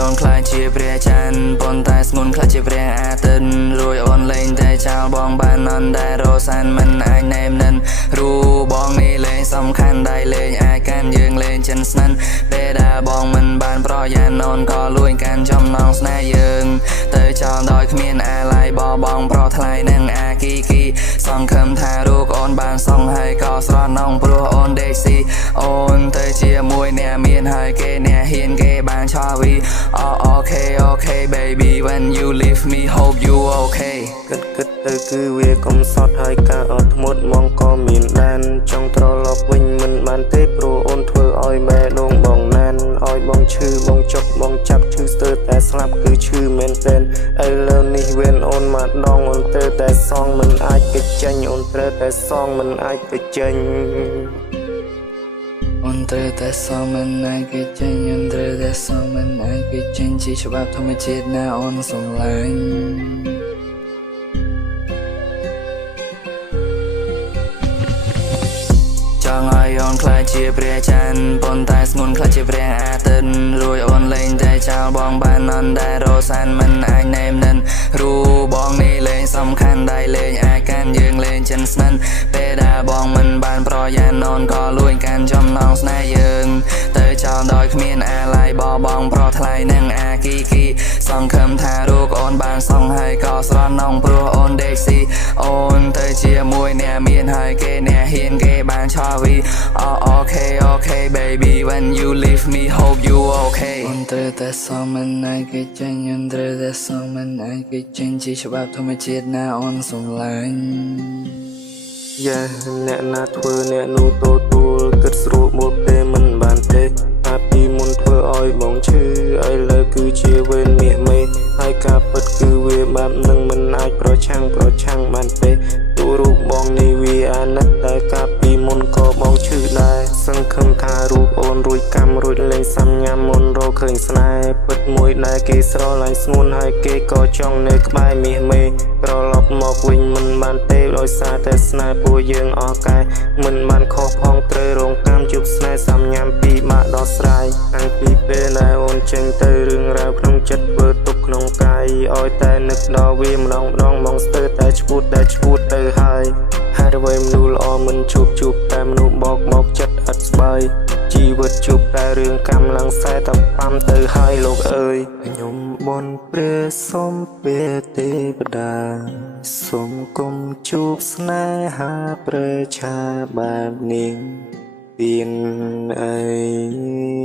អូនខ្លាចជាព្រះច័ន្ទប៉ុន្តែស្ងួនខ្លាចជាព្រះអាទិត្យរួយអូនលេងតែចោលបងបានអន់តែរសានមិនអាចណែមនិនរូបងនេះលេងសំខាន់ដៃលេងអាចកាន់យើងលេងចិនស្និនពេលដែលបងមិនបានប្រយ៉ានអូនក៏លួចកាន់ចំណងស្នេហ៍យើងទៅចោលដោយគ្មានអាឡ័យបងប្រថ្លៃនឹងអាគីសង្ឃឹមថារូបអូនបានសងហើយក៏ស្រណងព្រោះអូនដេកស៊ីអូនទៅជាមួយអ្នកមានហើយគេអ្នកហ៊ានគេបានឆោវីokay baby when you leave me hope you okay គិតទៅគឺវាកំសត់ហើយការអត់ធ្មត់មកក៏មានដែនចង់ត្រឡប់វិញមិនបានទេព្រោះអូនធ្វើឲ្យម៉ែដងបងណានឲ្យបងឈឺបងចុកបងចាប់ឈឺស្ទើរតែស្លាប់គឺឈឺមែនទែនឥឡូវនេះវេនអូនមកដងអូនត្រូវតែសងមិនអាចគេចចេញអូនត្រូវតែសងមិនអាចគេចេញអូនត្រូវតែសងមិនអាចគេចេញអូនត្រូវតែសងមិនអាចគេចេញជាច្បាប់ធម្មជាតិណាអូនស្រឡាញ់ចង់ឲ្យអូនខ្លាចជាព្រះច័ន្ទប៉ុន្តែស្ងួនខ្លាចជាព្រះអាទិត្យរួយអូនលេងតែចោលបងបានអន់តែរសានមិនអាចណែមនិនរូបងនេះលេងសំខាន់ដៃលេងអាចកាន់យើងលេងចិនស្និនពេលដែលបងមិនបានប្រយ៉ានអូនក៏លួចកាន់ចំណងស្នេហ៍យើងទៅចោលដោយគ្មានអាឡ័យបងប្រថ្លៃនឹងអាគីសង្ឃឹមថារូបអូនបានសងហើយក៏ស្រណងព្រោះអូនដេកស៊ីអូនទៅជាមួយអ្នកមានហើយគេអ្នកហ៊ានគេបានឆោវីokay baby when you leave me hope you okay អូនត្រូវតែសងមិនអាចគេចេញអូនត្រូវតែសងមិនអាចគេចេញជាច្បាប់ធម្មជាតិណាអូនស្រឡាញ់យ៉ាអ្នកណាធ្វើអ្នកនោះទទួលគិតស្រួលមកទេមិនបានទេតែពីមុនធ្វើឲ្យបងឈឺឥឡូវគឺជាវេនមាសមេហើយការពិតគឺវាបែបនឹងមិនអាចប្រឆាំងបានទេទូរូបបងនេះវាអាណិតតែការពីមុនក៏បងឈឺដែរសង្ឃឹមថារូបអូនរួចកម្មរួចលេងសាំញ៉ាំមុនរកឃើញស្នេហ៍ពិតមួយដែលគេស្រឡាញ់ស្ងួនហើយគេក៏ចង់នៅក្បែរមាសមេត្រឡប់មកវិញមិនបានទេដោយសារតែស្នេហ៍ពួកយើងអស់កែមិនបានខុសផងត្រូវរងកម្មជួបស្នេហ៍សាំញ៉ាំពីបាក់ដោះស្រាយតាំងពីពេលដែលអូនចេញទៅរឿងរ៉ាវក្នុងចិត្តធ្វើទុកក្នុងកាយឲ្យតែនឹកដល់វាម្ដងមកស្ទើរតែឈួតទៅហើយហើយអ្វីមនុស្សល្អមិនជួបតែមនុស្សមកចិត្តអត់ស្បើយជីវិតជួបតែរឿងកម្មឡើងខ្សែតប៉ាំទៅហើយលោកអើយខ្ញុំបនព្រះសូមពេលទេវតាសូមគុំជួបស្នេហាព្រះឆាបែបនេះពៀនអី